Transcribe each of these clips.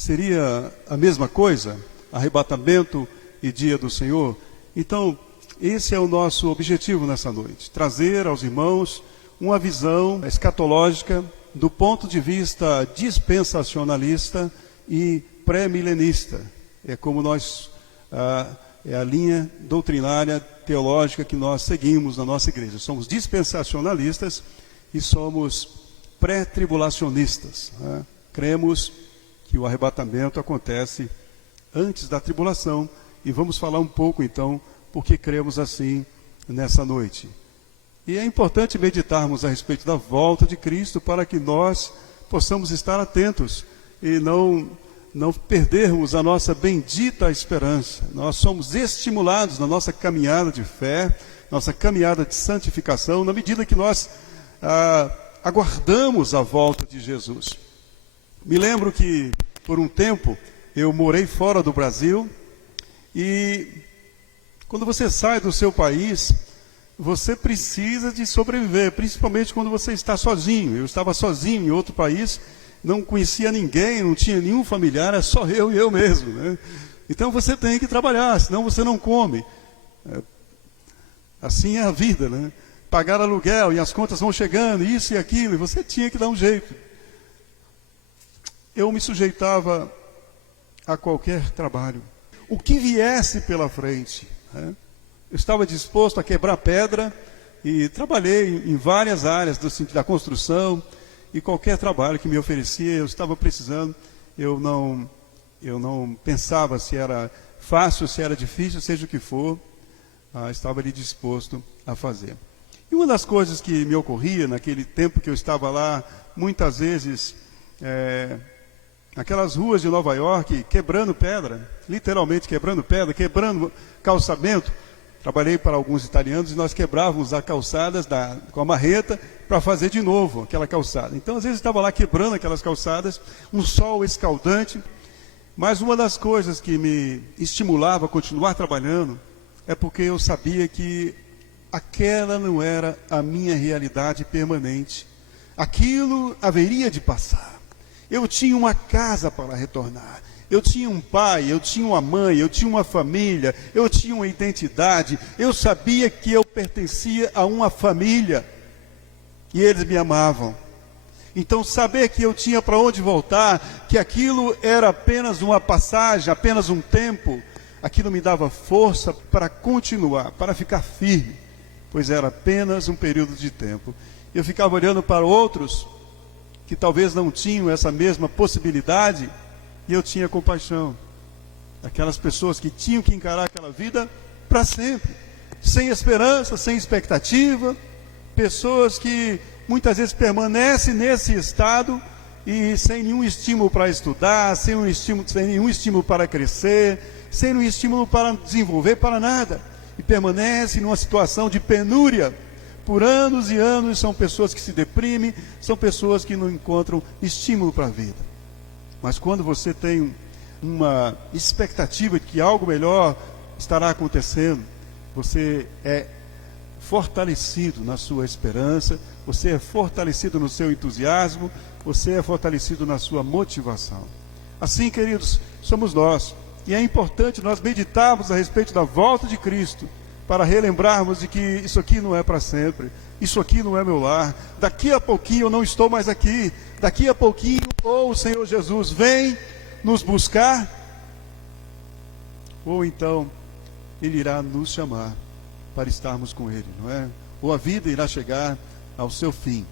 seria a mesma coisa? Arrebatamento e dia do Senhor? Então, esse é o nosso objetivo nessa noite, trazer aos irmãos uma visão escatológica do ponto de vista dispensacionalista e pré-milenista. É como é a linha doutrinária teológica que nós seguimos na nossa igreja. Somos dispensacionalistas e somos pré-tribulacionistas. Cremos que o arrebatamento acontece antes da tribulação, e vamos falar um pouco então porque cremos assim nessa noite. E é importante meditarmos a respeito da volta de Cristo para que nós possamos estar atentos e não perdermos a nossa bendita esperança. Nós somos estimulados na nossa caminhada de fé, nossa caminhada de santificação, na medida que nós aguardamos a volta de Jesus. Me lembro que, por um tempo, eu morei fora do Brasil, e quando você sai do seu país, você precisa de sobreviver, principalmente quando você está sozinho. Eu estava sozinho em outro país, não conhecia ninguém, não tinha nenhum familiar, é só eu e eu mesmo, né? Então você tem que trabalhar, senão você não come. Assim é a vida, né? Pagar aluguel e as contas vão chegando, isso e aquilo, e você tinha que dar um jeito. Eu me sujeitava a qualquer trabalho, o que viesse pela frente, né? Eu estava disposto a quebrar pedra e trabalhei em várias áreas da construção, e qualquer trabalho que me oferecia, eu estava precisando. Eu não pensava se era fácil, se era difícil, seja o que for, estava ali disposto a fazer. E uma das coisas que me ocorria naquele tempo que eu estava lá, muitas vezes, naquelas ruas de Nova York, quebrando pedra, literalmente quebrando pedra, quebrando calçamento. Trabalhei para alguns italianos e nós quebrávamos as calçadas com a marreta para fazer de novo aquela calçada. Então, às vezes, estava lá quebrando aquelas calçadas, um sol escaldante. Mas uma das coisas que me estimulava a continuar trabalhando é porque eu sabia que aquela não era a minha realidade permanente. Aquilo haveria de passar. Eu tinha uma casa para retornar. Eu tinha um pai, eu tinha uma mãe, eu tinha uma família, eu tinha uma identidade. Eu sabia que eu pertencia a uma família e eles me amavam. Então, saber que eu tinha para onde voltar, que aquilo era apenas uma passagem, apenas um tempo, aquilo me dava força para continuar, para ficar firme, pois era apenas um período de tempo. Eu ficava olhando para outros que talvez não tinham essa mesma possibilidade, e eu tinha compaixão. Aquelas pessoas que tinham que encarar aquela vida para sempre, sem esperança, sem expectativa, pessoas que muitas vezes permanecem nesse estado e sem nenhum estímulo para estudar, sem nenhum estímulo para crescer, sem nenhum estímulo para desenvolver, para nada, e permanecem numa situação de penúria por anos e anos. São pessoas que se deprimem, são pessoas que não encontram estímulo para a vida. Mas quando você tem uma expectativa de que algo melhor estará acontecendo, você é fortalecido na sua esperança, você é fortalecido no seu entusiasmo, você é fortalecido na sua motivação. Assim, queridos, somos nós. E é importante nós meditarmos a respeito da volta de Cristo, para relembrarmos de que isso aqui não é para sempre, isso aqui não é meu lar, daqui a pouquinho eu não estou mais aqui, daqui a pouquinho, ou o Senhor Jesus vem nos buscar, ou então Ele irá nos chamar para estarmos com Ele, não é? Ou a vida irá chegar ao seu fim.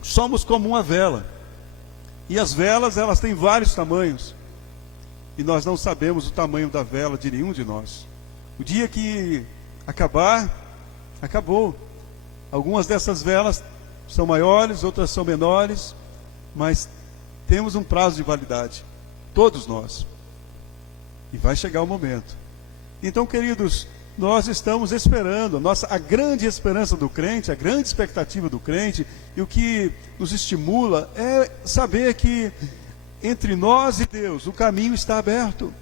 Somos como uma vela, e as velas, elas têm vários tamanhos, e nós não sabemos o tamanho da vela de nenhum de nós. O dia que acabar, acabou. Algumas dessas velas são maiores, outras são menores, mas temos um prazo de validade, todos nós, e vai chegar o momento. Então, queridos, nós estamos esperando, a grande esperança do crente, a grande expectativa do crente, e o que nos estimula é saber que entre nós e Deus o caminho está aberto.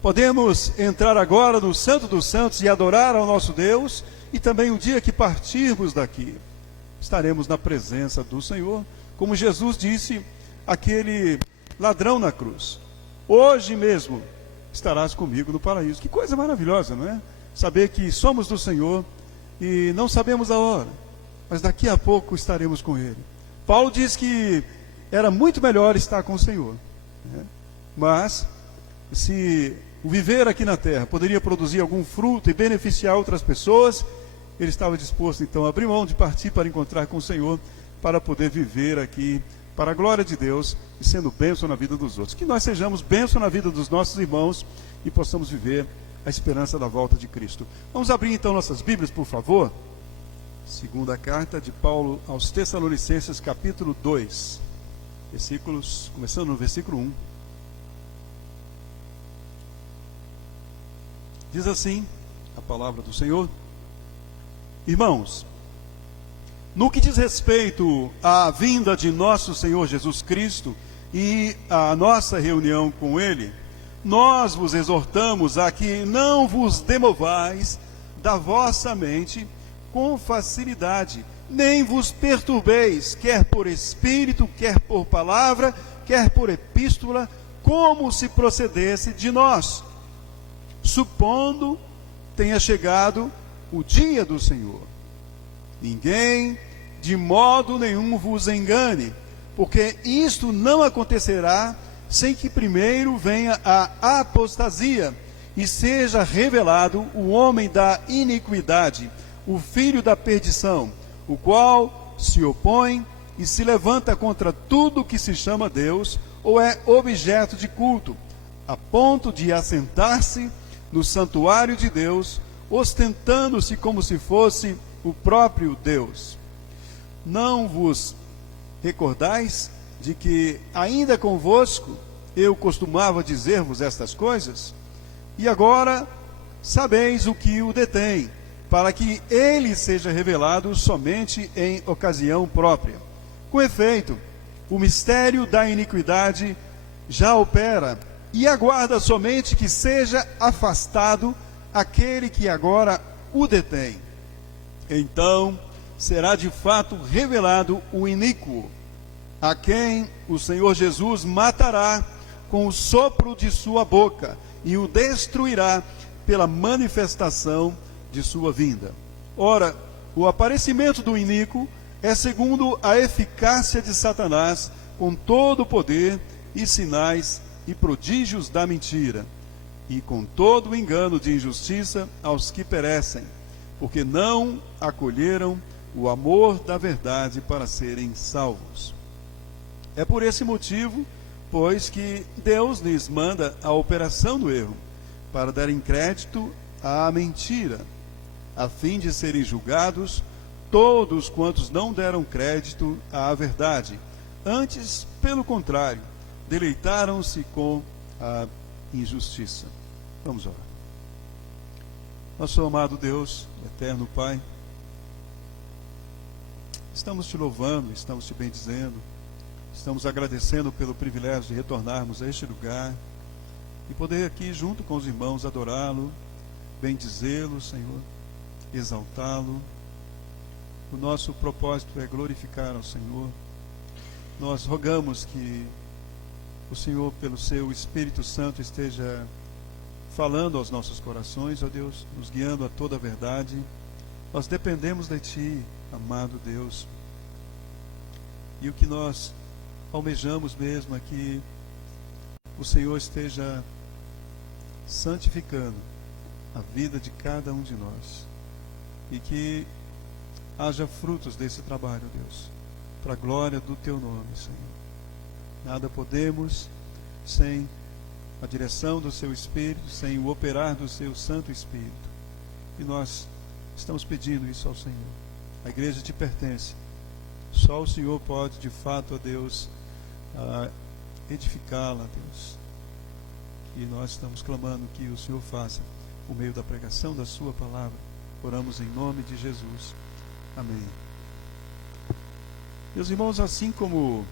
Podemos entrar agora no Santo dos Santos e adorar ao nosso Deus, e também o dia que partirmos daqui, estaremos na presença do Senhor. Como Jesus disse, aquele ladrão na cruz. Hoje mesmo estarás comigo no paraíso. Que coisa maravilhosa, não é? Saber que somos do Senhor e não sabemos a hora, mas daqui a pouco estaremos com Ele. Paulo diz que era muito melhor estar com o Senhor, né? Mas se o viver aqui na terra poderia produzir algum fruto e beneficiar outras pessoas, ele estava disposto então a abrir mão de partir para encontrar com o Senhor, para poder viver aqui para a glória de Deus e sendo bênção na vida dos outros. Que nós sejamos bênção na vida dos nossos irmãos e possamos viver a esperança da volta de Cristo. Vamos abrir então nossas Bíblias, por favor. Segunda carta de Paulo aos Tessalonicenses, capítulo 2, versículos, começando no versículo 1. Diz assim a palavra do Senhor: Irmãos, no que diz respeito à vinda de nosso Senhor Jesus Cristo e à nossa reunião com Ele, nós vos exortamos a que não vos demovais da vossa mente com facilidade, nem vos perturbeis, quer por espírito, quer por palavra, quer por epístola, como se procedesse de nós, supondo tenha chegado o dia do Senhor. Ninguém de modo nenhum vos engane, porque isto não acontecerá sem que primeiro venha a apostasia e seja revelado o homem da iniquidade, o filho da perdição, o qual se opõe e se levanta contra tudo que se chama Deus ou é objeto de culto, a ponto de assentar-se no santuário de Deus, ostentando-se como se fosse o próprio Deus. Não vos recordais de que ainda convosco eu costumava dizer-vos estas coisas? E agora sabeis o que o detém, para que ele seja revelado somente em ocasião própria. Com efeito, o mistério da iniquidade já opera, e aguarda somente que seja afastado aquele que agora o detém. Então será de fato revelado o iníquo, a quem o Senhor Jesus matará com o sopro de sua boca e o destruirá pela manifestação de sua vinda. Ora, o aparecimento do iníquo é segundo a eficácia de Satanás, com todo o poder e sinais e prodígios da mentira, e com todo o engano de injustiça aos que perecem, porque não acolheram o amor da verdade para serem salvos. É por esse motivo, pois, que Deus lhes manda a operação do erro, para darem crédito à mentira, a fim de serem julgados todos quantos não deram crédito à verdade. Antes, pelo contrário, deleitaram-se com a injustiça. Vamos orar. Nosso amado Deus, eterno Pai, estamos te louvando, estamos te bendizendo, estamos agradecendo pelo privilégio de retornarmos a este lugar e poder aqui junto com os irmãos adorá-lo, bendizê-lo, Senhor, exaltá-lo. O nosso propósito é glorificar ao Senhor. Nós rogamos que o Senhor, pelo seu Espírito Santo, esteja falando aos nossos corações, ó Deus, nos guiando a toda a verdade. Nós dependemos de Ti, amado Deus. E o que nós almejamos mesmo é que o Senhor esteja santificando a vida de cada um de nós. E que haja frutos desse trabalho, Deus, para a glória do Teu nome, Senhor. Nada podemos sem a direção do Seu Espírito, sem o operar do Seu Santo Espírito. E nós estamos pedindo isso ao Senhor. A igreja te pertence. Só o Senhor pode, de fato, ó Deus, edificá-la, Deus. E nós estamos clamando que o Senhor faça por meio da pregação da Sua palavra. Oramos em nome de Jesus. Amém. Meus irmãos, assim como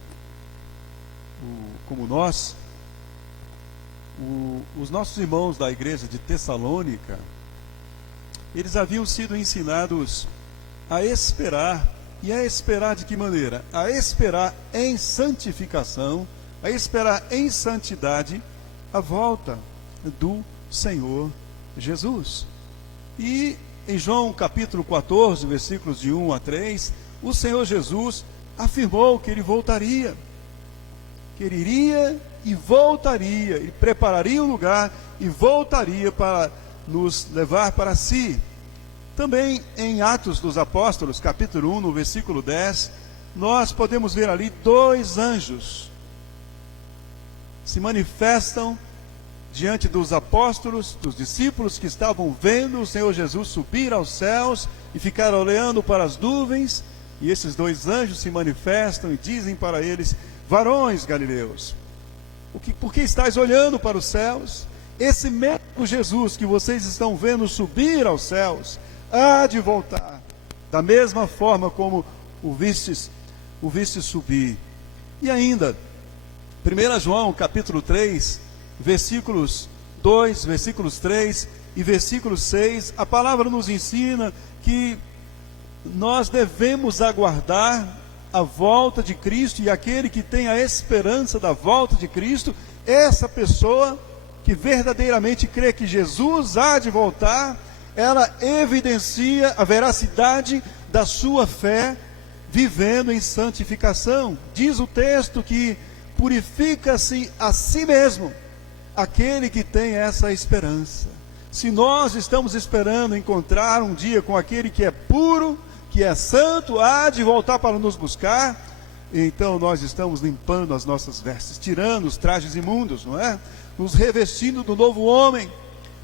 nós, os nossos irmãos da igreja de Tessalônica, eles haviam sido ensinados a esperar. E a esperar de que maneira? A esperar em santificação, a a esperar em santidade a volta do Senhor Jesus. E em João capítulo 14, versículos de 1 a 3, o Senhor Jesus afirmou que ele voltaria, que ele iria e voltaria, ele prepararia um lugar e voltaria para nos levar para si. Também em Atos dos Apóstolos, capítulo 1, no versículo 10, nós podemos ver ali 2 anjos se manifestam diante dos apóstolos, dos discípulos que estavam vendo o Senhor Jesus subir aos céus e ficaram olhando para as nuvens, e esses 2 anjos se manifestam e dizem para eles: varões galileus, por que estáis olhando para os céus? Esse mesmo Jesus que vocês estão vendo subir aos céus, há de voltar, da mesma forma como o vistes subir. E ainda, 1 João capítulo 3, versículos 2, versículos 3 e versículo 6, a palavra nos ensina que nós devemos aguardar a volta de Cristo, e aquele que tem a esperança da volta de Cristo, essa pessoa que verdadeiramente crê que Jesus há de voltar, ela evidencia a veracidade da sua fé, vivendo em santificação. Diz o texto que purifica-se a si mesmo aquele que tem essa esperança. Se nós estamos esperando encontrar um dia com aquele que é puro, que é santo, há de voltar para nos buscar, então nós estamos limpando as nossas vestes, tirando os trajes imundos, não é? Nos revestindo do novo homem,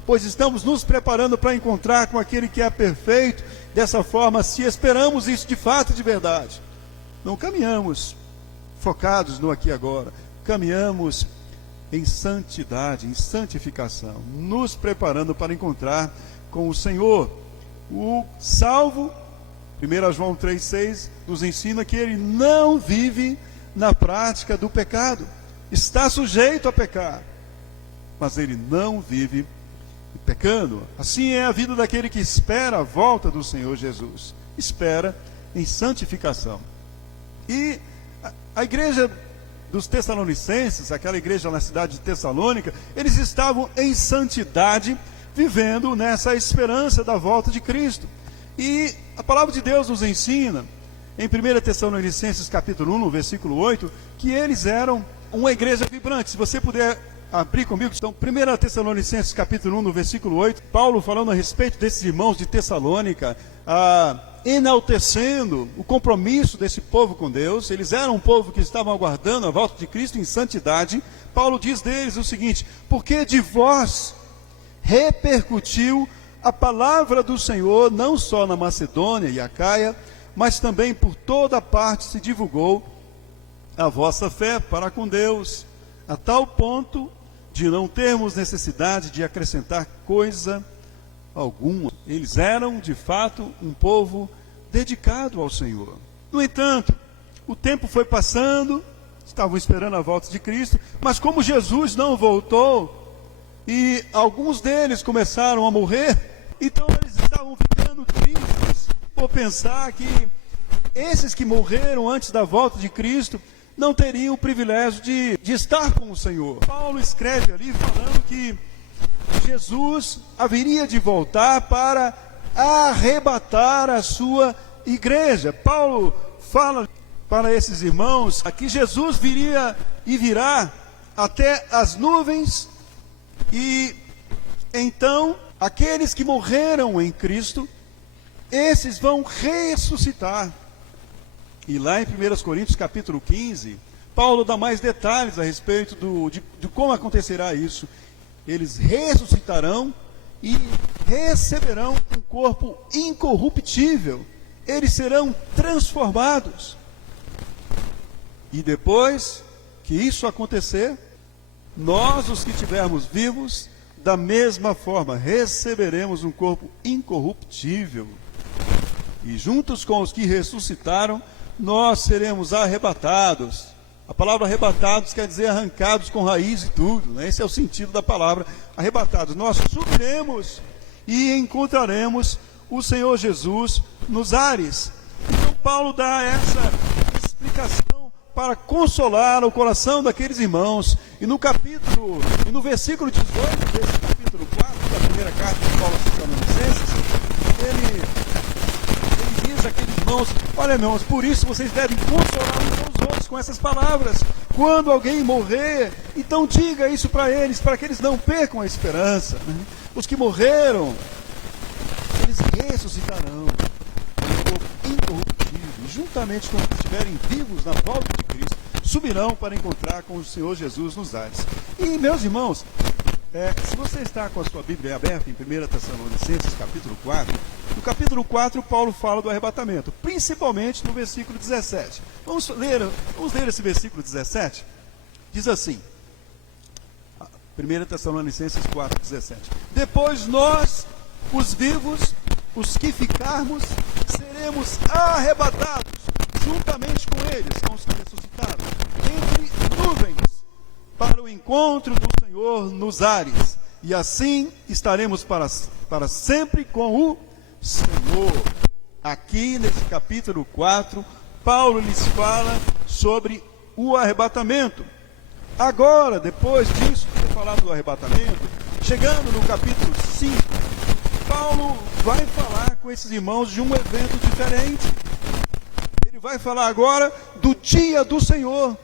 pois estamos nos preparando para encontrar com aquele que é perfeito. Dessa forma, se esperamos isso de fato e de verdade, não caminhamos focados no aqui e agora, caminhamos em santidade, em santificação, nos preparando para encontrar com o Senhor. O salvo, 1 João 3,6, nos ensina que ele não vive na prática do pecado, está sujeito a pecar, mas ele não vive pecando. Assim é a vida daquele que espera a volta do Senhor Jesus, espera em santificação. E a igreja dos Tessalonicenses, aquela igreja na cidade de Tessalônica, eles estavam em santidade, vivendo nessa esperança da volta de Cristo. E a palavra de Deus nos ensina, em 1 Tessalonicenses capítulo 1, no versículo 8, que eles eram uma igreja vibrante. Se você puder abrir comigo, então, 1 Tessalonicenses capítulo 1, no versículo 8, Paulo falando a respeito desses irmãos de Tessalônica, enaltecendo o compromisso desse povo com Deus. Eles eram um povo que estavam aguardando a volta de Cristo em santidade. Paulo diz deles o seguinte: porque de vós repercutiu a palavra do Senhor, não só na Macedônia e Acaia, mas também por toda parte se divulgou a vossa fé para com Deus, a tal ponto de não termos necessidade de acrescentar coisa alguma. Eles eram, de fato, um povo dedicado ao Senhor. No entanto, o tempo foi passando, estavam esperando a volta de Cristo, mas como Jesus não voltou, e alguns deles começaram a morrer, então eles estavam ficando tristes por pensar que esses que morreram antes da volta de Cristo não teriam o privilégio de estar com o Senhor. Paulo escreve ali falando que Jesus haveria de voltar para arrebatar a sua igreja. Paulo fala para esses irmãos que Jesus viria e virá até as nuvens, e então aqueles que morreram em Cristo, esses vão ressuscitar. E lá em 1 Coríntios capítulo 15, Paulo dá mais detalhes a respeito de como acontecerá isso. Eles ressuscitarão e receberão um corpo incorruptível. Eles serão transformados. E depois que isso acontecer, nós, os que estivermos vivos, da mesma forma, receberemos um corpo incorruptível. E juntos com os que ressuscitaram, nós seremos arrebatados. A palavra arrebatados quer dizer arrancados com raiz e tudo, né? Esse é o sentido da palavra arrebatados. Nós subiremos e encontraremos o Senhor Jesus nos ares. Então Paulo dá essa explicação para consolar o coração daqueles irmãos. E no versículo 18 desse capítulo 4 da primeira carta de Paulo aos Tessalonicenses, ele diz àqueles irmãos: olha, irmãos, por isso vocês devem consolar uns aos outros com essas palavras. Quando alguém morrer, então diga isso para que eles não percam a esperança. Os que morreram, eles ressuscitarão incorruptível, juntamente com os que estiverem vivos na volta de Cristo, subirão para encontrar com o Senhor Jesus nos ares. E, meus irmãos, se você está com a sua Bíblia aberta em 1 Tessalonicenses capítulo 4, no capítulo 4 Paulo fala do arrebatamento, principalmente no versículo 17. Vamos ler esse versículo 17. Diz assim, 1 Tessalonicenses 4, 17: depois nós, os vivos, os que ficarmos, seremos arrebatados juntamente com eles, com os que ressuscitaram, entre nuvens, para o encontro do Senhor nos ares, e assim estaremos para sempre com o Senhor. Aqui nesse capítulo 4, Paulo lhes fala sobre o arrebatamento. Agora, depois disso, de ter falado do arrebatamento, chegando no capítulo 5, Paulo vai falar com esses irmãos de um evento diferente. Ele vai falar agora do dia do Senhor.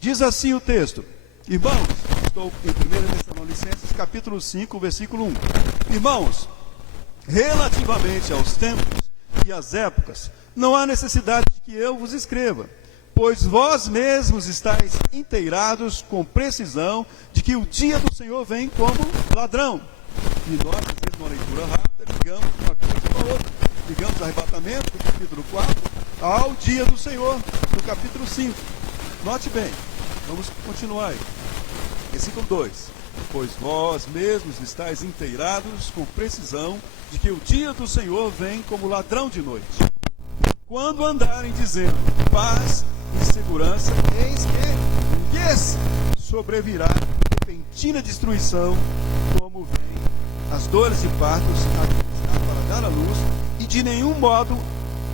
Diz assim o texto: irmãos, estou em 1 Tessalonicenses capítulo 5, versículo 1. Irmãos, relativamente aos tempos e às épocas, não há necessidade de que eu vos escreva, pois vós mesmos estáis inteirados com precisão de que o dia do Senhor vem como ladrão. E nós, às vezes, numa leitura rápida, ligamos uma coisa com a outra. Ligamos o arrebatamento do capítulo 4 ao dia do Senhor, do capítulo 5. Note bem, vamos continuar aí. Versículo 2: pois vós mesmos estáis inteirados com precisão de que o dia do Senhor vem como ladrão de noite. Quando andarem dizendo paz e segurança, eis que lhes sobrevirá repentina destruição, como vem as dores de partos para dar à luz, e de nenhum modo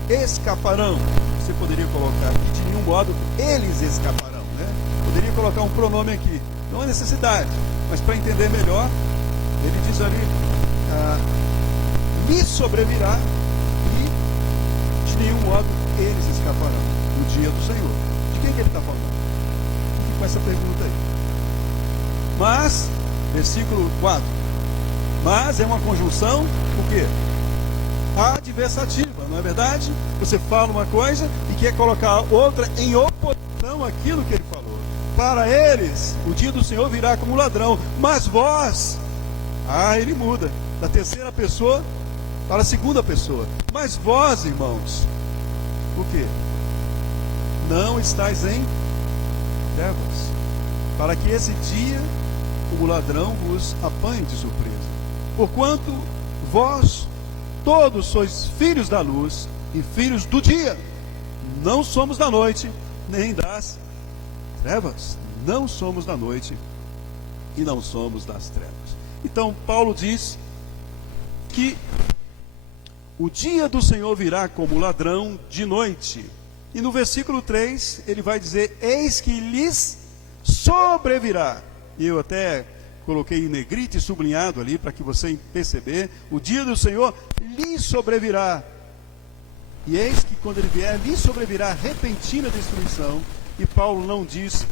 escaparão. Você poderia colocar aqui, de nenhum modo eles escaparão, né? Poderia colocar um pronome aqui, não há necessidade, mas para entender melhor, ele diz ali, lhe sobrevirá, e de nenhum modo eles escaparão no dia do Senhor. De quem que ele está falando? Fique com essa pergunta aí. Mas, versículo 4, mas é uma conjunção, o quê? Adversativa, não é verdade? Você fala uma coisa e quer colocar outra em oposição àquilo que ele falou. Para eles, o dia do Senhor virá como ladrão, mas vós, ele muda, da terceira pessoa para a segunda pessoa. Mas vós, irmãos, o quê? Não estáis em trevas, para que esse dia, como ladrão, vos apanhe de surpresa. Porquanto vós todos sois filhos da luz e filhos do dia. Não somos da noite, nem das trevas. Não somos da noite e não somos das trevas. Então, Paulo diz que o dia do Senhor virá como ladrão de noite. E no versículo 3, ele vai dizer, eis que lhes sobrevirá. E eu até coloquei em negrite sublinhado ali, para que você perceber, o dia do Senhor lhe sobrevirá. E eis que quando ele vier, lhe sobrevirá repentina destruição. E Paulo não diz,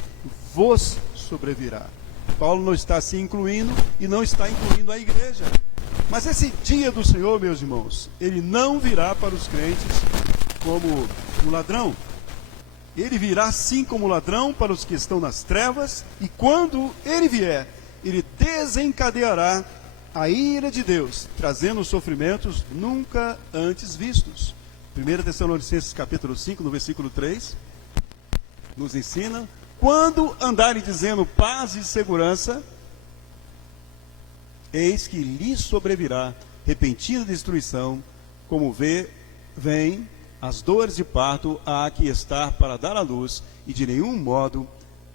vos sobrevirá. Paulo não está se incluindo e não está incluindo a igreja. Mas esse dia do Senhor, meus irmãos, ele não virá para os crentes como um ladrão. Ele virá sim como ladrão para os que estão nas trevas. E quando ele vier, ele desencadeará a ira de Deus, trazendo sofrimentos nunca antes vistos. 1 Tessalonicenses capítulo 5, no versículo 3, nos ensina, quando andarem dizendo paz e segurança, eis que lhes sobrevirá repentina destruição, como vem as dores de parto a que estar para dar à luz, e de nenhum modo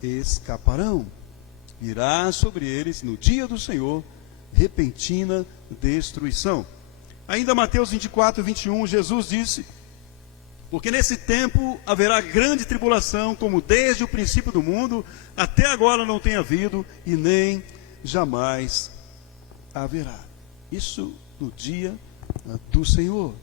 escaparão. Virá sobre eles no dia do Senhor repentina destruição. Ainda Mateus 24, 21, Jesus disse, Porque nesse tempo haverá grande tribulação, como desde o princípio do mundo, até agora não tem havido, e nem jamais haverá. Isso no dia do Senhor,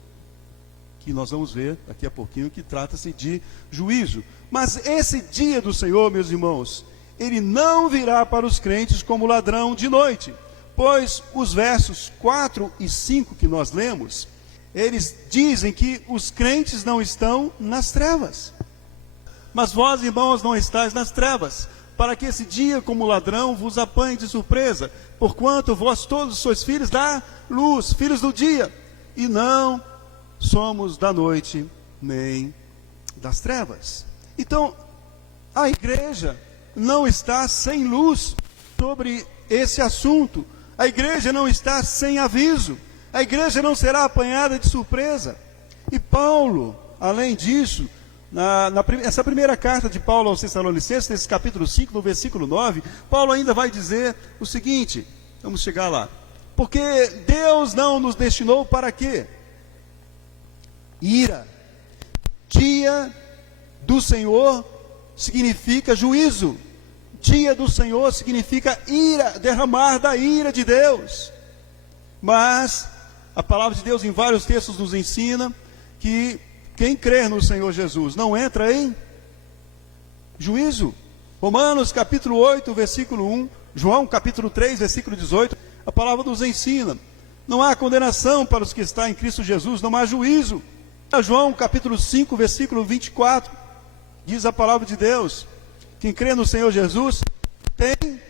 que nós vamos ver daqui a pouquinho, que trata-se de juízo. Mas esse dia do Senhor, meus irmãos, ele não virá para os crentes como ladrão de noite, pois os versos 4 e 5 que nós lemos, eles dizem que os crentes não estão nas trevas. Mas vós, irmãos, não estáis nas trevas, para que esse dia como ladrão vos apanhe de surpresa, porquanto vós todos sois filhos da luz, filhos do dia, e não somos da noite nem das trevas. Então, a igreja não está sem luz sobre esse assunto. A igreja não está sem aviso. A igreja não será apanhada de surpresa. E Paulo, além disso, essa primeira carta de Paulo aos Tessalonicenses, nesse capítulo 5, no versículo 9, Paulo ainda vai dizer o seguinte, vamos chegar lá. Porque Deus não nos destinou para quê? Ira. Dia do Senhor significa juízo. Dia do Senhor significa ira, derramar da ira de Deus. Mas a palavra de Deus em vários textos nos ensina que quem crer no Senhor Jesus não entra em juízo. Romanos capítulo 8, versículo 1, João capítulo 3, versículo 18, a palavra nos ensina: não há condenação para os que estão em Cristo Jesus, não há juízo. João capítulo 5, versículo 24, diz a palavra de Deus: quem crê no Senhor Jesus tem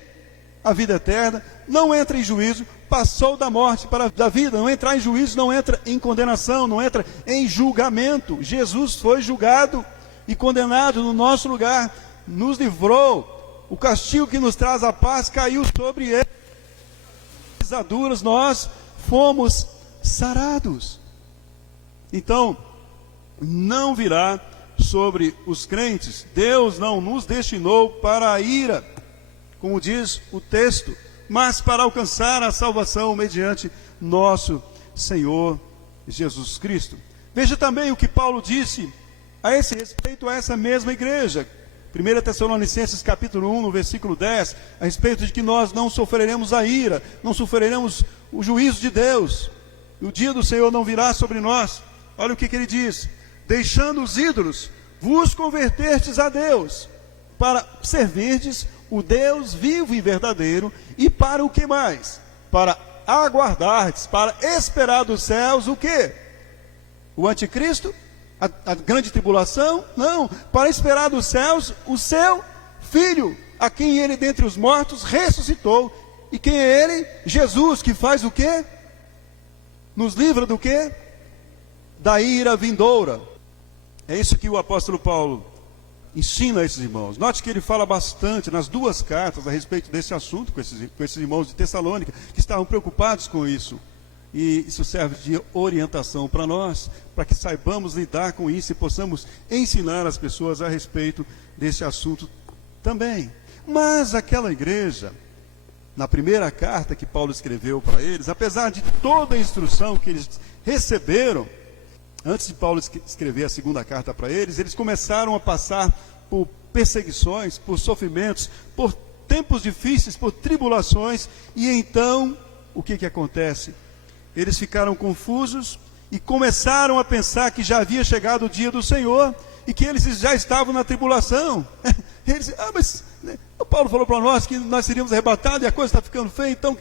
a vida eterna, não entra em juízo, passou da morte para a vida. Não entrar em juízo, não entra em condenação, não entra em julgamento. Jesus foi julgado e condenado no nosso lugar, nos livrou. O castigo que nos traz a paz caiu sobre ele. Pisaduras, nós fomos sarados. Então, não virá sobre os crentes. Deus não nos destinou para a ira, como diz o texto, mas para alcançar a salvação mediante nosso Senhor Jesus Cristo. Veja também o que Paulo disse a esse respeito a essa mesma igreja. 1 Tessalonicenses capítulo 1, no versículo 10, a respeito de que nós não sofreremos a ira, não sofreremos o juízo de Deus, e o dia do Senhor não virá sobre nós. Olha o que ele diz: deixando os ídolos, vos convertertes a Deus, para servirdes o Deus vivo e verdadeiro, e para o que mais? Para aguardardes, para esperar dos céus o quê? O anticristo? A grande tribulação? Não, para esperar dos céus o seu Filho, a quem ele dentre os mortos ressuscitou. E quem é ele? Jesus, que faz o quê? Nos livra do quê? Da ira vindoura. É isso que o apóstolo Paulo ensina a esses irmãos. Note que ele fala bastante nas duas cartas a respeito desse assunto com esses irmãos de Tessalônica, que estavam preocupados com isso. E isso serve de orientação para nós, para que saibamos lidar com isso e possamos ensinar as pessoas a respeito desse assunto também. Mas aquela igreja, na primeira carta que Paulo escreveu para eles, apesar de toda a instrução que eles receberam, antes de Paulo escrever a segunda carta para eles, eles começaram a passar por perseguições, por sofrimentos, por tempos difíceis, por tribulações. E então, o que acontece? Eles ficaram confusos e começaram a pensar que já havia chegado o dia do Senhor e que eles já estavam na tribulação. Eles, mas o Paulo falou para nós que nós seríamos arrebatados e a coisa está ficando feia, então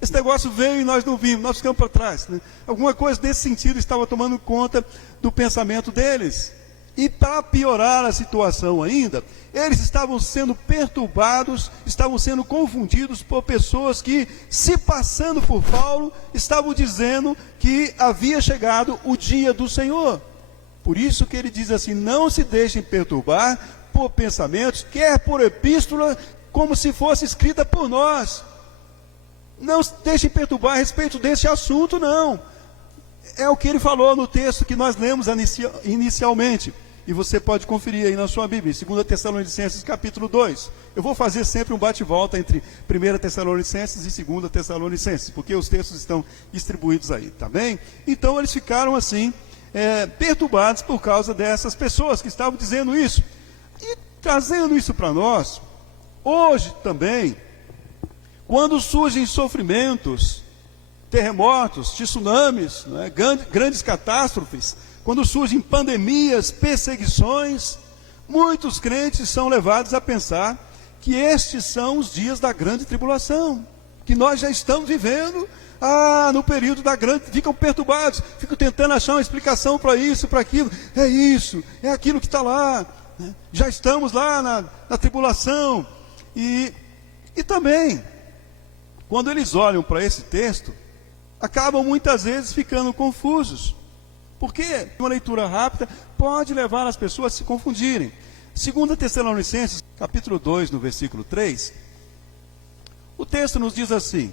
esse negócio veio e nós não vimos, nós ficamos para trás. Alguma coisa nesse sentido estava tomando conta do pensamento deles. E para piorar a situação ainda, eles estavam sendo perturbados, estavam sendo confundidos por pessoas que, se passando por Paulo, estavam dizendo que havia chegado o dia do Senhor. Por isso que ele diz assim: não se deixem perturbar por pensamentos, quer por epístola, como se fosse escrita por nós. Não se deixem perturbar a respeito desse assunto, não. É o que ele falou no texto que nós lemos inicialmente. E você pode conferir aí na sua Bíblia, 2 Tessalonicenses capítulo 2. Eu vou fazer sempre um bate-volta entre 1 Tessalonicenses e 2 Tessalonicenses, porque os textos estão distribuídos aí, tá bem? Então eles ficaram assim, perturbados por causa dessas pessoas que estavam dizendo isso. E trazendo isso para nós, hoje também, quando surgem sofrimentos, terremotos, tsunamis, né, grandes catástrofes, quando surgem pandemias, perseguições, muitos crentes são levados a pensar que estes são os dias da grande tribulação, que nós já estamos vivendo no período da grande, ficam perturbados, ficam tentando achar uma explicação para isso, para aquilo, é isso, é aquilo que está lá, né? Já estamos lá na tribulação, e também, quando eles olham para esse texto, acabam muitas vezes ficando confusos, porque uma leitura rápida pode levar as pessoas a se confundirem. 2 Tessalonicenses, capítulo 2, no versículo 3, o texto nos diz assim: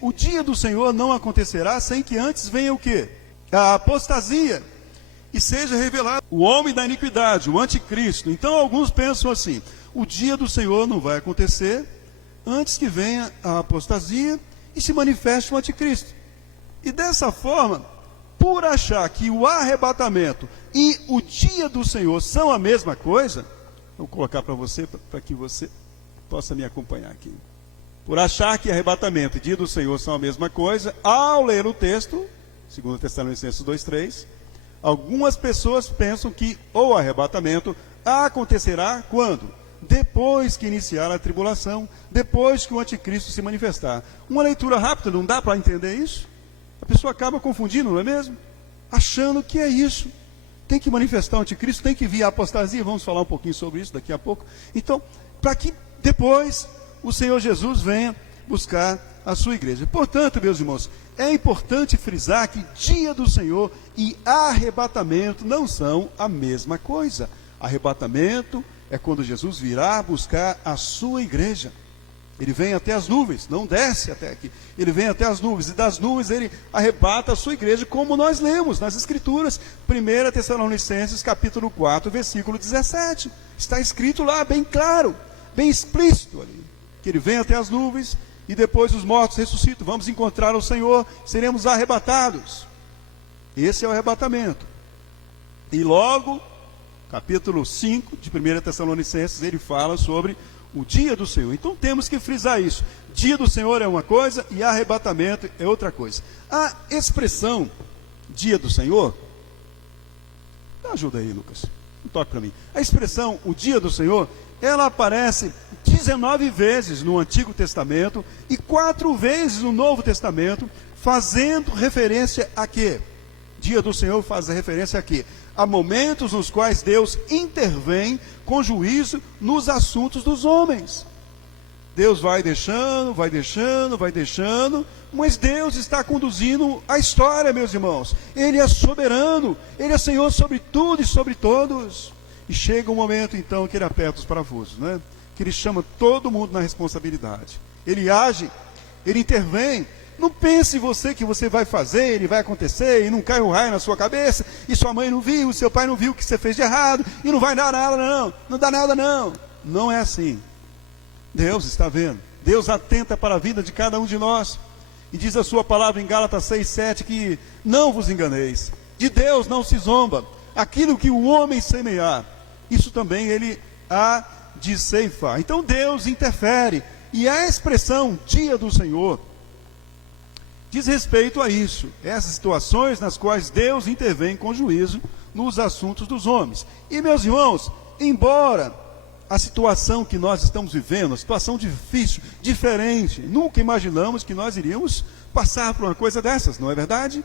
o dia do Senhor não acontecerá sem que antes venha o quê? A apostasia, e seja revelado o homem da iniquidade, o anticristo. Então alguns pensam assim: o dia do Senhor não vai acontecer antes que venha a apostasia e se manifeste o anticristo. E dessa forma, por achar que o arrebatamento e o dia do Senhor são a mesma coisa, vou colocar para você, para que você possa me acompanhar aqui. Por achar que arrebatamento e dia do Senhor são a mesma coisa, ao ler o texto, 2 Tessalonicenses 2,3, algumas pessoas pensam que o arrebatamento acontecerá quando? Depois que iniciar a tribulação, depois que o anticristo se manifestar. Uma leitura rápida, não dá para entender isso? A pessoa acaba confundindo, não é mesmo? Achando que é isso. Tem que manifestar o anticristo, tem que vir a apostasia, vamos falar um pouquinho sobre isso daqui a pouco. Então, para que depois o Senhor Jesus venha buscar a sua igreja. Portanto, meus irmãos, é importante frisar que dia do Senhor e arrebatamento não são a mesma coisa. Arrebatamento é quando Jesus virá buscar a sua igreja. Ele vem até as nuvens, não desce até aqui. Ele vem até as nuvens, e das nuvens ele arrebata a sua igreja, como nós lemos nas Escrituras. 1 Tessalonicenses, capítulo 4, versículo 17. Está escrito lá, bem claro, bem explícito ali, que ele vem até as nuvens, e depois os mortos ressuscitam. Vamos encontrar o Senhor, seremos arrebatados. Esse é o arrebatamento. E logo, capítulo 5 de 1 Tessalonicenses, ele fala sobre o dia do Senhor. Então temos que frisar isso. Dia do Senhor é uma coisa e arrebatamento é outra coisa. A expressão dia do Senhor, dá ajuda aí, Lucas, um toque para mim. A expressão o dia do Senhor, ela aparece 19 vezes no Antigo Testamento e 4 vezes no Novo Testamento, fazendo referência a quê? Dia do Senhor faz referência a quê? Há momentos nos quais Deus intervém com juízo nos assuntos dos homens. Deus vai deixando, mas Deus está conduzindo a história, meus irmãos. Ele é soberano, Ele é Senhor sobre tudo e sobre todos. E chega um momento então que Ele aperta os parafusos, né? Que Ele chama todo mundo na responsabilidade. Ele age, Ele intervém. Não pense você que você vai fazer, ele vai acontecer, e não cai um raio na sua cabeça, e sua mãe não viu, seu pai não viu o que você fez de errado, e não vai dar nada não, não dá nada não. Não é assim. Deus está vendo, Deus atenta para a vida de cada um de nós, e diz a sua palavra em Gálatas 6:7, que não vos enganeis, de Deus não se zomba, aquilo que o homem semear, isso também ele há de ceifar. Então Deus interfere, e a expressão dia do Senhor diz respeito a isso, essas situações nas quais Deus intervém com juízo nos assuntos dos homens. E meus irmãos, embora a situação que nós estamos vivendo, uma situação difícil, diferente, nunca imaginamos que nós iríamos passar por uma coisa dessas, não é verdade?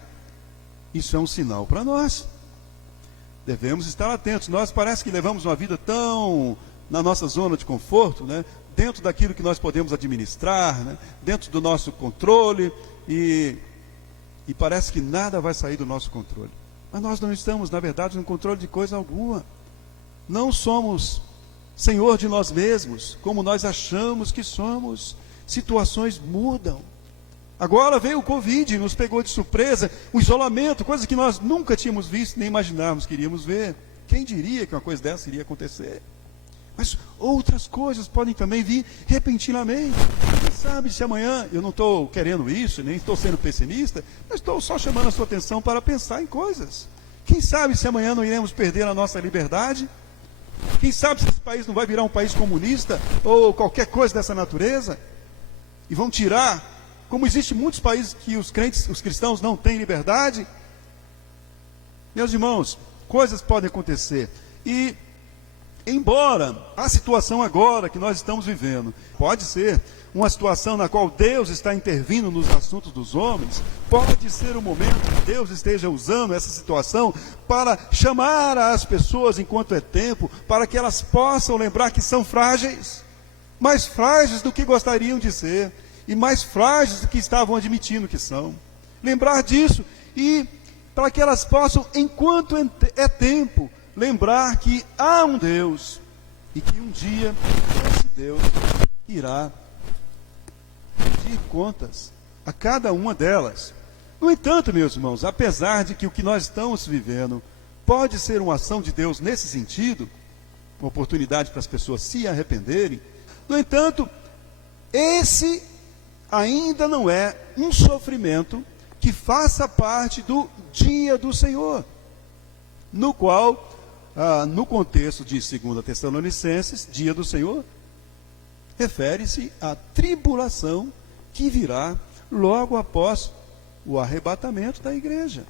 Isso é um sinal para nós. Devemos estar atentos. Nós parece que levamos uma vida tão na nossa zona de conforto, né? Dentro daquilo que nós podemos administrar, né? Dentro do nosso controle, e parece que nada vai sair do nosso controle. Mas nós não estamos, na verdade, no controle de coisa alguma. Não somos senhor de nós mesmos, como nós achamos que somos. Situações mudam. Agora veio o Covid, nos pegou de surpresa, o isolamento, coisa que nós nunca tínhamos visto, nem imaginávamos que iríamos ver. Quem diria que uma coisa dessa iria acontecer? Mas outras coisas podem também vir repentinamente. Quem sabe se amanhã, eu não estou querendo isso, nem estou sendo pessimista, mas estou só chamando a sua atenção para pensar em coisas Quem sabe se amanhã não iremos perder a nossa liberdade? Quem sabe se esse país não vai virar um país comunista ou qualquer coisa dessa natureza? E vão tirar, como existem muitos países que os cristãos não têm liberdade? Meus irmãos, coisas podem acontecer. E embora a situação agora que nós estamos vivendo pode ser uma situação na qual Deus está intervindo nos assuntos dos homens, pode ser um momento que Deus esteja usando essa situação para chamar as pessoas enquanto é tempo, para que elas possam lembrar que são frágeis, mais frágeis do que gostariam de ser, e mais frágeis do que estavam admitindo que são. Lembrar disso, e para que elas possam, enquanto é tempo, lembrar que há um Deus, e que um dia esse Deus irá pedir contas a cada uma delas. No entanto, meus irmãos, apesar de que o que nós estamos vivendo pode ser uma ação de Deus nesse sentido, uma oportunidade para as pessoas se arrependerem, no entanto, esse ainda não é um sofrimento que faça parte do dia do Senhor, no qual, no contexto de 2 Tessalonicenses, dia do Senhor, refere-se à tribulação que virá logo após o arrebatamento da igreja.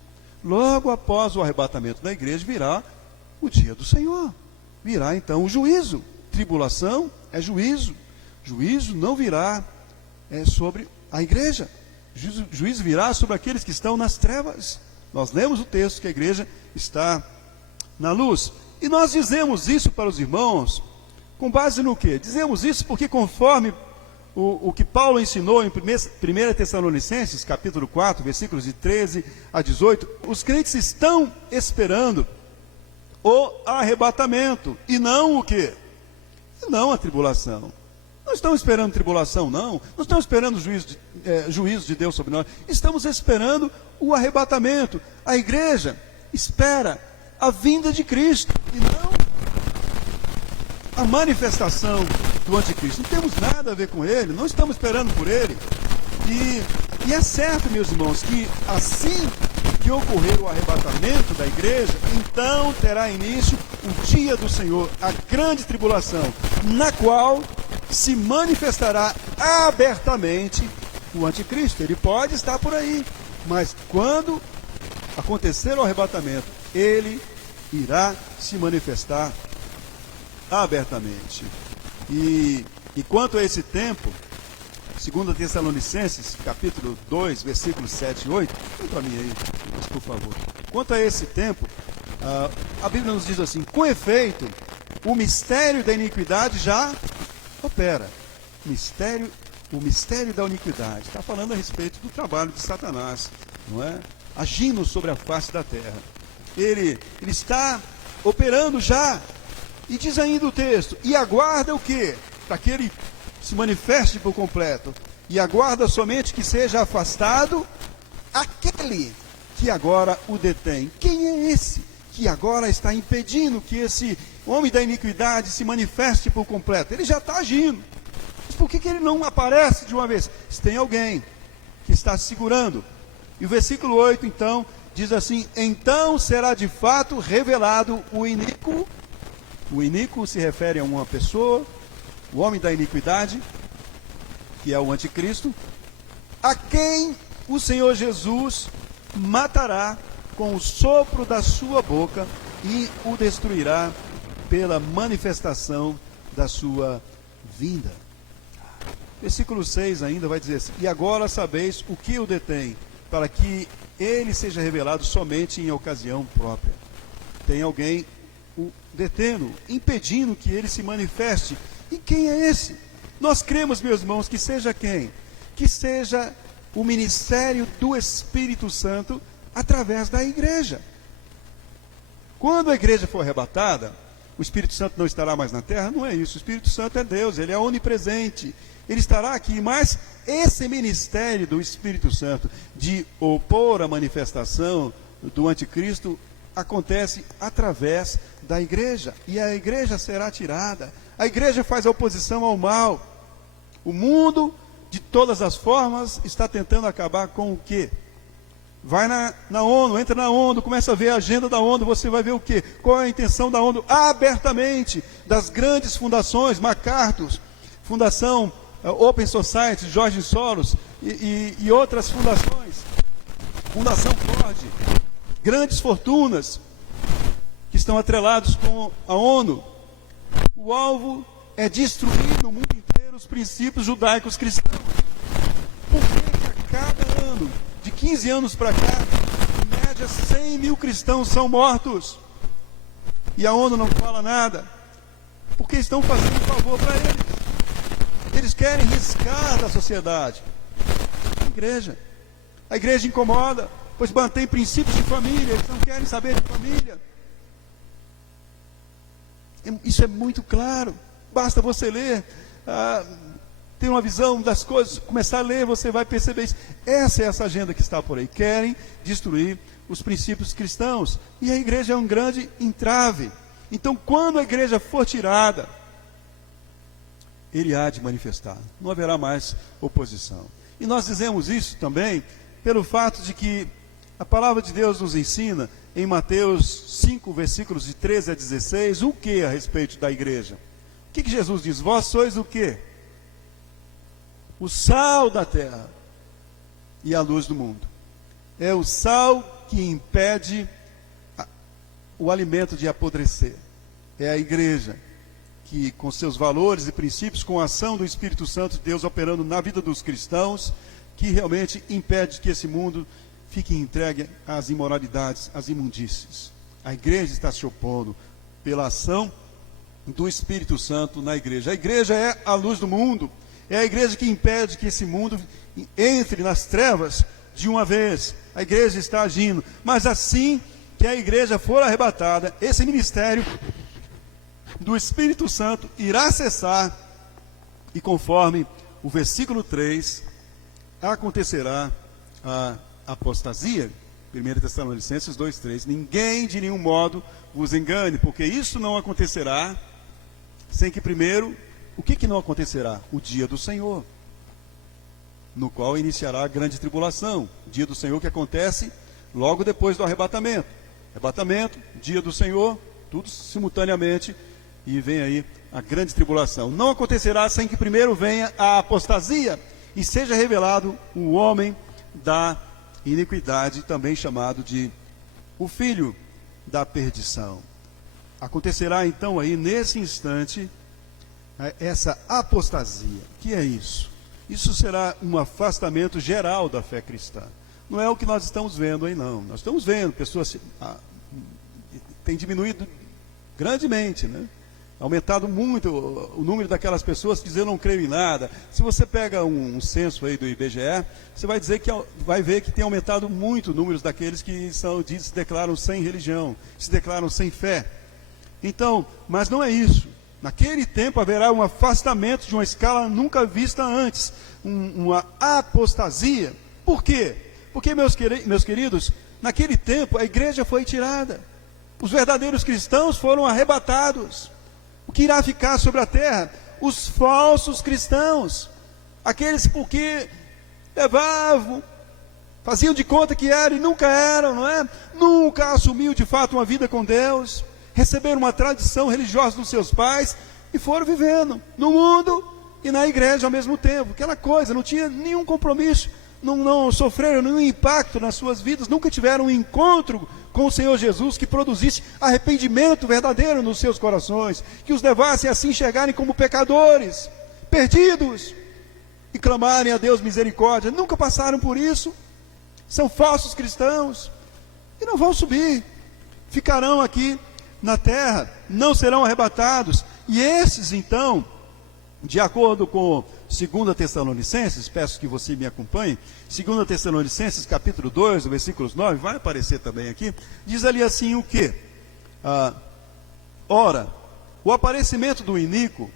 Logo após o arrebatamento da igreja virá o dia do Senhor. Virá então o juízo. Tribulação é juízo. Juízo não virá sobre a igreja. Juízo virá sobre aqueles que estão nas trevas. Nós lemos o texto que a igreja está na luz. E nós dizemos isso para os irmãos com base no quê? Dizemos isso porque conforme o que Paulo ensinou em 1 Tessalonicenses, capítulo 4, versículos de 13 a 18, os crentes estão esperando o arrebatamento, e não o quê? Não a tribulação. Não estamos esperando tribulação, não. Não estamos esperando juízo de Deus sobre nós. Estamos esperando o arrebatamento. A igreja espera a vinda de Cristo, e não a manifestação do anticristo. Não temos nada a ver com ele, não estamos esperando por ele. E é certo, meus irmãos, que assim que ocorrer o arrebatamento da igreja, então terá início o dia do Senhor, a grande tribulação, na qual se manifestará abertamente o anticristo. Ele pode estar por aí, mas quando acontecer o arrebatamento, ele irá se manifestar abertamente. E quanto a esse tempo, 2 Tessalonicenses, capítulo 2, versículos 7 e 8, vem para mim aí, por favor. Quanto a esse tempo, a Bíblia nos diz assim: com efeito, o mistério da iniquidade já opera. O mistério da iniquidade. Está falando a respeito do trabalho de Satanás, não é? Agindo sobre a face da terra. Ele está operando já. E diz ainda o texto: e aguarda o quê? Para que ele se manifeste por completo. E aguarda somente que seja afastado aquele que agora o detém. Quem é esse que agora está impedindo que esse homem da iniquidade se manifeste por completo? Ele já está agindo. Mas por que ele não aparece de uma vez? Se tem alguém que está segurando. E o versículo 8, então, diz assim: então será de fato revelado o iníquo. O iníquo se refere a uma pessoa, o homem da iniquidade, que é o anticristo, a quem o Senhor Jesus matará com o sopro da sua boca e o destruirá pela manifestação da sua vinda. Versículo 6 ainda vai dizer assim: e agora sabeis o que o detém, para que ele seja revelado somente em ocasião própria. Tem alguém o detendo, impedindo que ele se manifeste. E quem é esse? Nós cremos, meus irmãos, que seja quem? Que seja o ministério do Espírito Santo através da igreja. Quando a igreja for arrebatada, o Espírito Santo não estará mais na terra? Não é isso. O Espírito Santo é Deus, ele é onipresente. Ele estará aqui, mas esse ministério do Espírito Santo de opor a manifestação do anticristo acontece através da igreja, e a igreja será tirada. A igreja faz a oposição ao mal. O mundo, de todas as formas, está tentando acabar com o quê? Vai na ONU, entra na ONU, começa a ver a agenda da ONU, você vai ver o quê? Qual é a intenção da ONU? Abertamente, das grandes fundações, MacArthur, Fundação Open Society, George Soros e outras fundações, Fundação Ford, grandes fortunas que estão atrelados com a ONU. O alvo é destruir no mundo inteiro os princípios judaicos cristãos. Por que a cada ano, de 15 anos para cá, em média 100 mil cristãos são mortos? E a ONU não fala nada? Porque estão fazendo um favor para eles. Eles querem riscar da sociedade. A igreja incomoda, pois mantém princípios de família, eles não querem saber de família. Isso é muito claro, basta você ler, ter uma visão das coisas, começar a ler, você vai perceber isso. Essa é essa agenda que está por aí. Querem destruir os princípios cristãos, e a igreja é um grande entrave. Então, quando a igreja for tirada, ele há de manifestar, não haverá mais oposição. E nós dizemos isso também pelo fato de que a palavra de Deus nos ensina em Mateus 5, versículos de 13 a 16, o que a respeito da igreja? O que Jesus diz? Vós sois o quê? O sal da terra e a luz do mundo. É o sal que impede o alimento de apodrecer. É a igreja que, com seus valores e princípios, com a ação do Espírito Santo de Deus operando na vida dos cristãos, que realmente impede que esse mundo fique entregue às imoralidades, às imundícies. A igreja está se opondo pela ação do Espírito Santo na igreja. A igreja é a luz do mundo. É a igreja que impede que esse mundo entre nas trevas de uma vez. A igreja está agindo. Mas assim que a igreja for arrebatada, esse ministério do Espírito Santo irá cessar, e conforme o versículo 3, acontecerá a apostasia. 1 Tessalonicenses 2:3. Ninguém de nenhum modo vos engane, porque isso não acontecerá sem que primeiro, o que não acontecerá? O dia do Senhor, no qual iniciará a grande tribulação. O dia do Senhor que acontece logo depois do arrebatamento. Arrebatamento, dia do Senhor, tudo simultaneamente, e vem aí a grande tribulação. Não acontecerá sem que primeiro venha a apostasia e seja revelado o homem da iniquidade, também chamado de o filho da perdição. Acontecerá então aí nesse instante essa apostasia. O que é isso? Isso será um afastamento geral da fé cristã. Não é o que nós estamos vendo aí, não. Nós estamos vendo pessoas tem diminuído grandemente, né? Aumentado muito o número daquelas pessoas que dizem eu não creio em nada. Se você pega um censo aí do IBGE, você vai ver que tem aumentado muito o número daqueles que se declaram sem religião, se declaram sem fé. Então, mas não é isso. Naquele tempo haverá um afastamento de uma escala nunca vista antes, uma apostasia. Por quê? Porque, meus queridos, naquele tempo a igreja foi tirada. Os verdadeiros cristãos foram arrebatados. O que irá ficar sobre a terra? Os falsos cristãos, aqueles porque levavam, faziam de conta que eram e nunca eram, não é? Nunca assumiu de fato uma vida com Deus, receberam uma tradição religiosa dos seus pais e foram vivendo no mundo e na igreja ao mesmo tempo. Aquela coisa, não tinha nenhum compromisso, não sofreram nenhum impacto nas suas vidas, nunca tiveram um encontro com o Senhor Jesus que produzisse arrependimento verdadeiro nos seus corações, que os levasse a se enxergarem como pecadores, perdidos, e clamarem a Deus misericórdia. Nunca passaram por isso, são falsos cristãos, e não vão subir, ficarão aqui na terra, não serão arrebatados. E esses então, de acordo com 2 Tessalonicenses, peço que você me acompanhe, 2 Tessalonicenses capítulo 2, versículos 9, vai aparecer também aqui, diz ali assim o quê? Ora, o aparecimento do iníquo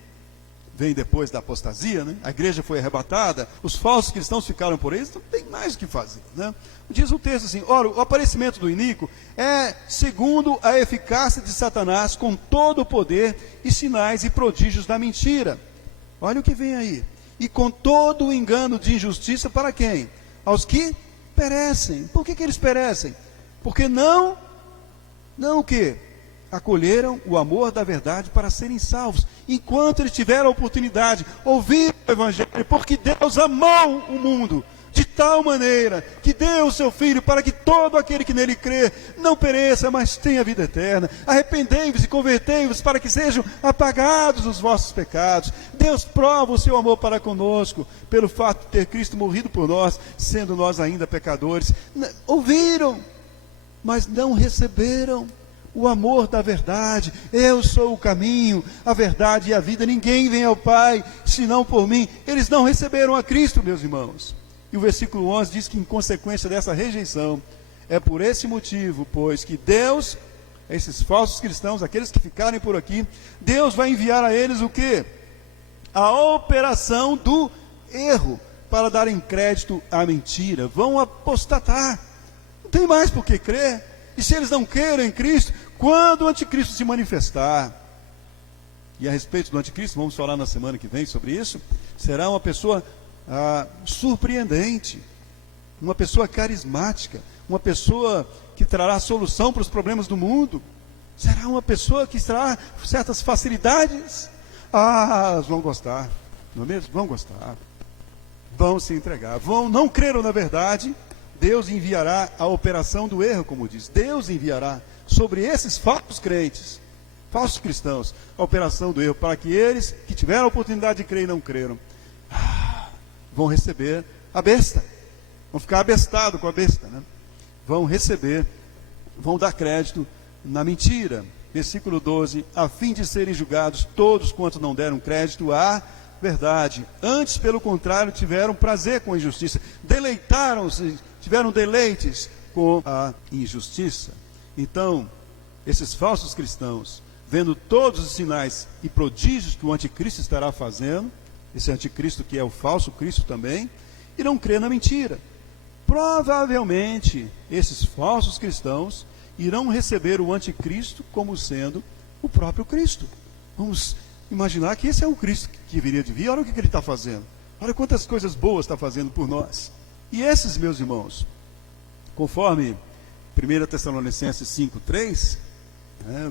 vem depois da apostasia, né? A igreja foi arrebatada, os falsos cristãos ficaram por eles, não tem mais o que fazer, né? Diz o texto assim, ora, o aparecimento do iníquo é segundo a eficácia de Satanás com todo o poder e sinais e prodígios da mentira. Olha o que vem aí. E com todo o engano de injustiça para quem? Aos que perecem. Por que eles perecem? Porque não o quê? Acolheram o amor da verdade para serem salvos. Enquanto eles tiveram a oportunidade, ouviram o Evangelho, porque Deus amou o mundo de tal maneira que deu o seu Filho para que todo aquele que nele crê não pereça, mas tenha vida eterna. Arrependei-vos e convertei-vos para que sejam apagados os vossos pecados. Deus prova o seu amor para conosco pelo fato de ter Cristo morrido por nós, sendo nós ainda pecadores. Ouviram, mas não receberam o amor da verdade. Eu sou o caminho, a verdade e a vida. Ninguém vem ao Pai senão por mim. Eles não receberam a Cristo, meus irmãos. E o versículo 11 diz que em consequência dessa rejeição, é por esse motivo, pois, que Deus, esses falsos cristãos, aqueles que ficarem por aqui, Deus vai enviar a eles o quê? A operação do erro, para darem crédito à mentira. Vão apostatar. Não tem mais por que crer. E se eles não crerem em Cristo, quando o anticristo se manifestar, e a respeito do anticristo, vamos falar na semana que vem sobre isso, será uma pessoa surpreendente, uma pessoa carismática, uma pessoa que trará solução para os problemas do mundo, será uma pessoa que terá certas facilidades. Vão gostar, não é mesmo? Vão gostar, vão se entregar, não creram na verdade. Deus enviará a operação do erro, como diz. Deus enviará sobre esses falsos crentes, falsos cristãos, a operação do erro, para que eles que tiveram a oportunidade de crer e não creram, vão receber a besta, vão ficar abestados com a besta, né? Vão receber, vão dar crédito na mentira. Versículo 12, a fim de serem julgados todos quantos não deram crédito à verdade, antes pelo contrário tiveram prazer com a injustiça, deleitaram-se, tiveram deleites com a injustiça. Então, esses falsos cristãos, vendo todos os sinais e prodígios que o anticristo estará fazendo, esse anticristo que é o falso Cristo também, irão crer na mentira. Provavelmente, esses falsos cristãos irão receber o anticristo como sendo o próprio Cristo. Vamos imaginar que esse é o Cristo que viria de vir. Olha o que ele está fazendo. Olha quantas coisas boas está fazendo por nós. E esses, meus irmãos, conforme 1 Tessalonicenses 5:3,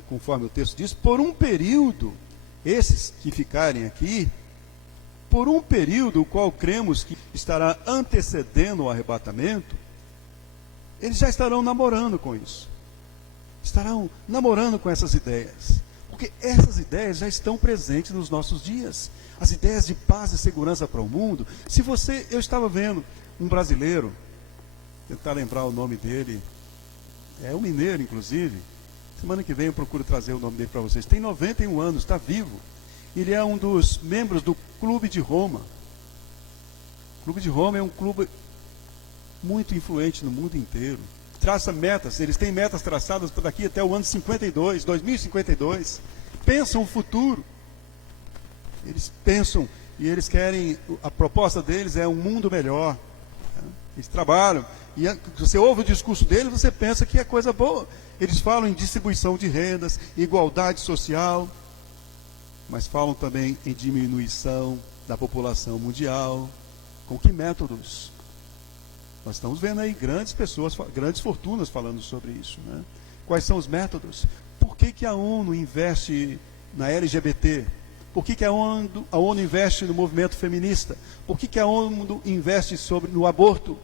conforme o texto diz, por um período, esses que ficarem aqui, por um período o qual cremos que estará antecedendo o arrebatamento, eles já estarão namorando com isso. Estarão namorando com essas ideias. Porque essas ideias já estão presentes nos nossos dias. As ideias de paz e segurança para o mundo. Eu estava vendo um brasileiro, tentar lembrar o nome dele, é um mineiro inclusive, semana que vem eu procuro trazer o nome dele para vocês, tem 91 anos, está vivo, ele é um dos membros do Clube de Roma. O Clube de Roma é um clube muito influente no mundo inteiro, traça metas, eles têm metas traçadas para daqui até o ano 2052, pensam o futuro, eles pensam e eles querem, a proposta deles é um mundo melhor. Eles trabalham, e você ouve o discurso deles, você pensa que é coisa boa. Eles falam em distribuição de rendas, igualdade social, mas falam também em diminuição da população mundial. Com que métodos? Nós estamos vendo aí grandes pessoas, grandes fortunas falando sobre isso, né? Quais são os métodos? Por que a ONU investe na LGBT? Por que a ONU investe no movimento feminista? Por que a ONU investe no aborto?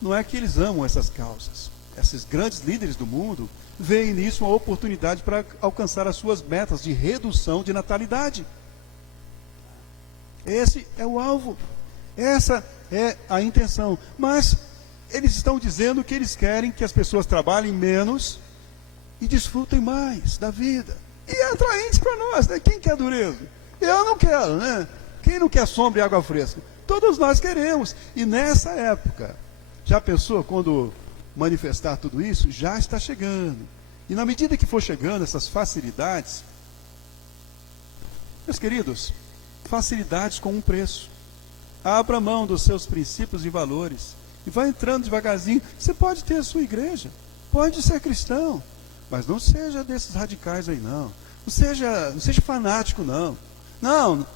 Não é que eles amam essas causas. Esses grandes líderes do mundo veem nisso uma oportunidade para alcançar as suas metas de redução de natalidade. Esse é o alvo. Essa é a intenção. Mas eles estão dizendo que eles querem que as pessoas trabalhem menos e desfrutem mais da vida. E é atraente para nós, né? Quem quer dureza? Eu não quero, né? Quem não quer sombra e água fresca? Todos nós queremos. E nessa época, já pensou quando manifestar tudo isso? Já está chegando. E na medida que for chegando essas facilidades, meus queridos, facilidades com um preço. Abra mão dos seus princípios e valores e vai entrando devagarzinho. Você pode ter a sua igreja, pode ser cristão, mas não seja desses radicais aí não. Não seja fanático não. Não,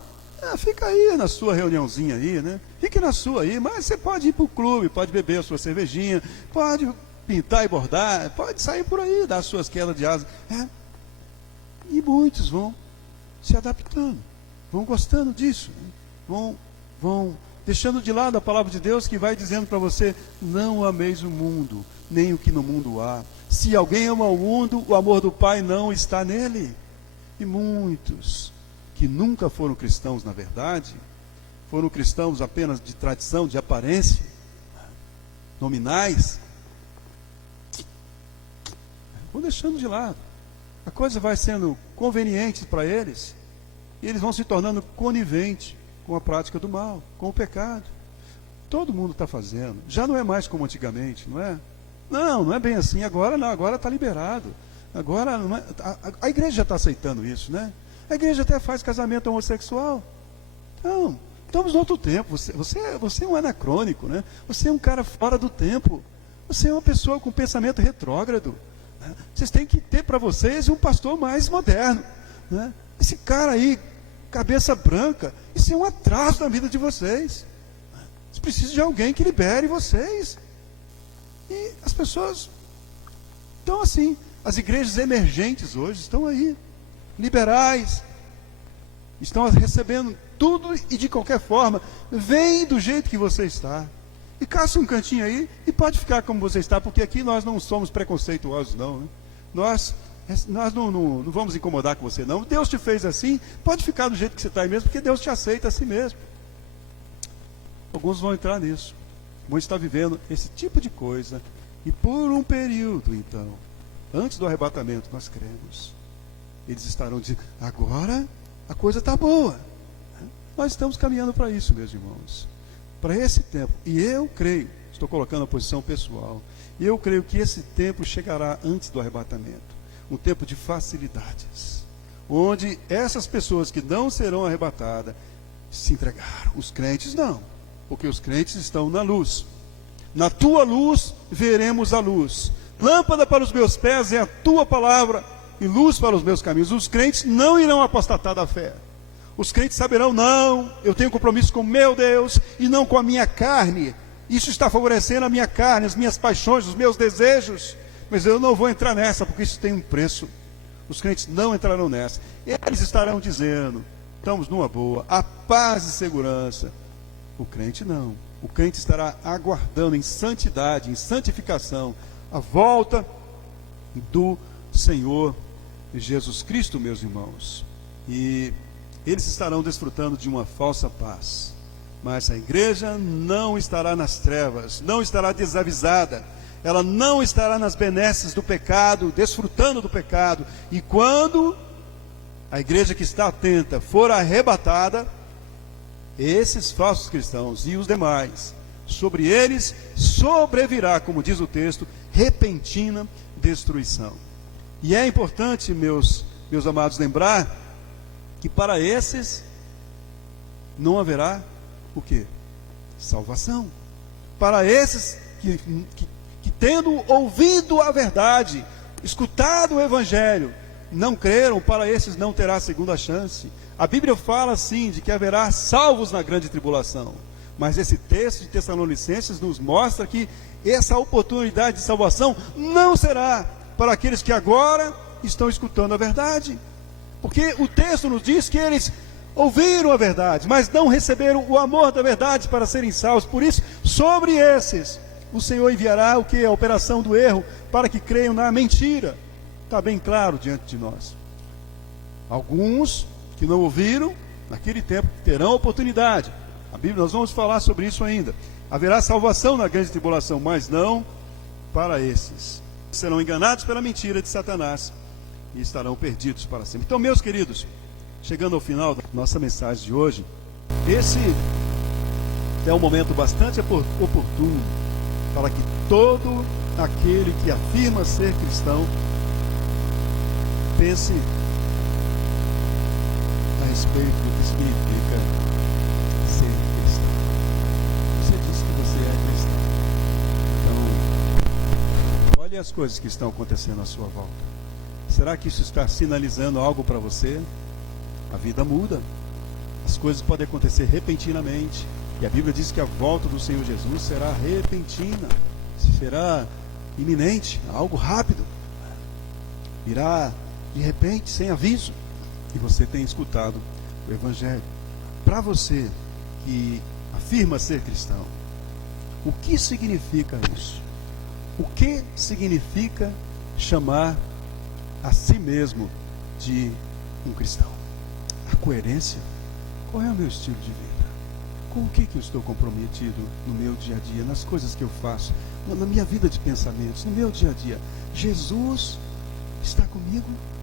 Fica aí na sua reuniãozinha aí, né? Fique na sua aí, mas você pode ir para o clube, pode beber a sua cervejinha, pode pintar e bordar, pode sair por aí, dar as suas quedas de asa. E muitos vão se adaptando, vão gostando disso, né? Vão deixando de lado a palavra de Deus que vai dizendo para você: não ameis o mundo, nem o que no mundo há. Se alguém ama o mundo, o amor do Pai não está nele. E muitos que nunca foram cristãos, na verdade, foram cristãos apenas de tradição, de aparência, nominais, vão deixando de lado. A coisa vai sendo conveniente para eles, e eles vão se tornando coniventes com a prática do mal, com o pecado. Todo mundo está fazendo, já não é mais como antigamente, não é? Não é bem assim, agora não, agora está liberado. Agora, não é, a igreja já está aceitando isso, né? A igreja até faz casamento homossexual. Então, estamos no outro tempo. Você é um anacrônico, né? Você é um cara fora do tempo. Você é uma pessoa com pensamento retrógrado, né? Vocês têm que ter para vocês um pastor mais moderno, né? Esse cara aí, cabeça branca, isso é um atraso na vida de vocês. Vocês precisam de alguém que libere vocês. E as pessoas estão assim. As igrejas emergentes hoje estão aí, liberais, estão recebendo tudo e de qualquer forma. Vem do jeito que você está e caça um cantinho aí e pode ficar como você está, porque aqui nós não somos preconceituosos não, né? Nós não vamos incomodar com você não. Deus te fez assim, pode ficar do jeito que você está aí mesmo, porque Deus te aceita assim mesmo. Alguns vão entrar nisso, vão estar vivendo esse tipo de coisa, e por um período então, antes do arrebatamento, nós cremos, eles estarão dizendo: agora a coisa está boa. Nós estamos caminhando para isso, meus irmãos, para esse tempo. E eu creio, estou colocando a posição pessoal, e eu creio que esse tempo chegará antes do arrebatamento. Um tempo de facilidades, onde essas pessoas que não serão arrebatadas se entregaram. Os crentes não, porque os crentes estão na luz. Na tua luz veremos a luz. Lâmpada para os meus pés é a tua palavra e luz para os meus caminhos. Os crentes não irão apostatar da fé. Os crentes saberão: não, eu tenho compromisso com meu Deus e não com a minha carne. Isso está favorecendo a minha carne, as minhas paixões, os meus desejos. Mas eu não vou entrar nessa, porque isso tem um preço. Os crentes não entrarão nessa. Eles estarão dizendo: estamos numa boa, a paz e segurança. O crente não. O crente estará aguardando em santidade, em santificação, a volta do Senhor Jesus Cristo, meus irmãos. E eles estarão desfrutando de uma falsa paz. Mas a igreja não estará nas trevas, não estará desavisada. Ela não estará nas benesses do pecado, desfrutando do pecado. E quando a igreja que está atenta for arrebatada, esses falsos cristãos e os demais, sobre eles sobrevirá, como diz o texto, repentina destruição. E é importante, meus amados, lembrar que para esses não haverá o quê? Salvação. Para esses que tendo ouvido a verdade, escutado o evangelho, não creram, para esses não terá segunda chance. A Bíblia fala assim, de que haverá salvos na grande tribulação. Mas esse texto de Tessalonicenses nos mostra que essa oportunidade de salvação não será para aqueles que agora estão escutando a verdade. Porque o texto nos diz que eles ouviram a verdade, mas não receberam o amor da verdade para serem salvos. Por isso, sobre esses, o Senhor enviará o que? A operação do erro, para que creiam na mentira. Está bem claro diante de nós. Alguns que não ouviram, naquele tempo, terão oportunidade. A Bíblia, nós vamos falar sobre isso ainda. Haverá salvação na grande tribulação, mas não para esses. Serão enganados pela mentira de Satanás e estarão perdidos para sempre. Então, meus queridos, chegando ao final da nossa mensagem de hoje, esse é um momento bastante oportuno para que todo aquele que afirma ser cristão pense a respeito do que significa ser cristão. Você diz que você é cristão. Então, olhe as coisas que estão acontecendo à sua volta. Será que isso está sinalizando algo para você? A vida muda. As coisas podem acontecer repentinamente. E a Bíblia diz que a volta do Senhor Jesus será repentina, será iminente, algo rápido. Virá de repente, sem aviso. E você tem escutado o Evangelho. Para você que afirma ser cristão, o que significa isso? O que significa chamar a si mesmo de um cristão? A coerência. Qual é o meu estilo de vida? Com o que eu estou comprometido no meu dia a dia, nas coisas que eu faço, na minha vida de pensamentos, no meu dia a dia? Jesus está comigo?